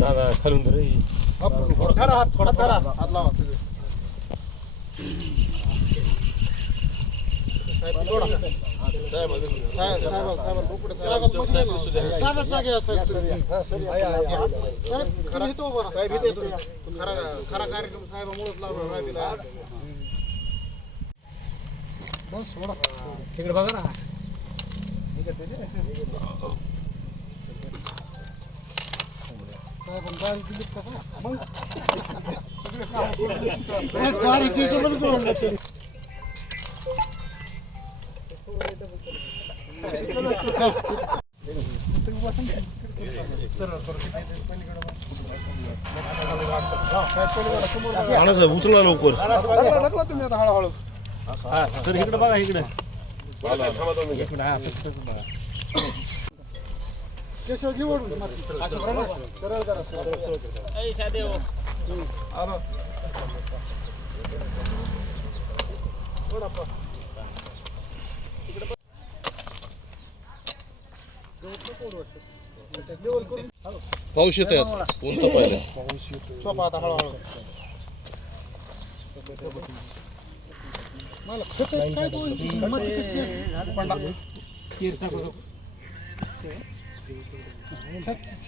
दादा खालून धर हे. धरा हात थोडा धरा हात लावा सगळे. साहेब, सोडा. साहेब, साहेब, साहेब, बोकडे साहेब. दादाच जागे आहे, साहेब, तुम्ही. साहेब, खरा इथं उभा राहा. साहेब, इथे येतो. खरा खरा कार्यक्रम साहेबामुळेच लावला राहिलेला आहे. बस सोडा तिकडे बघा ना उचला लवकर. तुम्ही आता हळूहळू सर इकडे. बघा. इकडे हा तसं बघा. केशव घे ओढून सरळ करा थोडा पाऊस येत कोणतं पाहिलं. सोपा आता हळूहळू. मला खत काय तो मातीचं ちょっと分かった。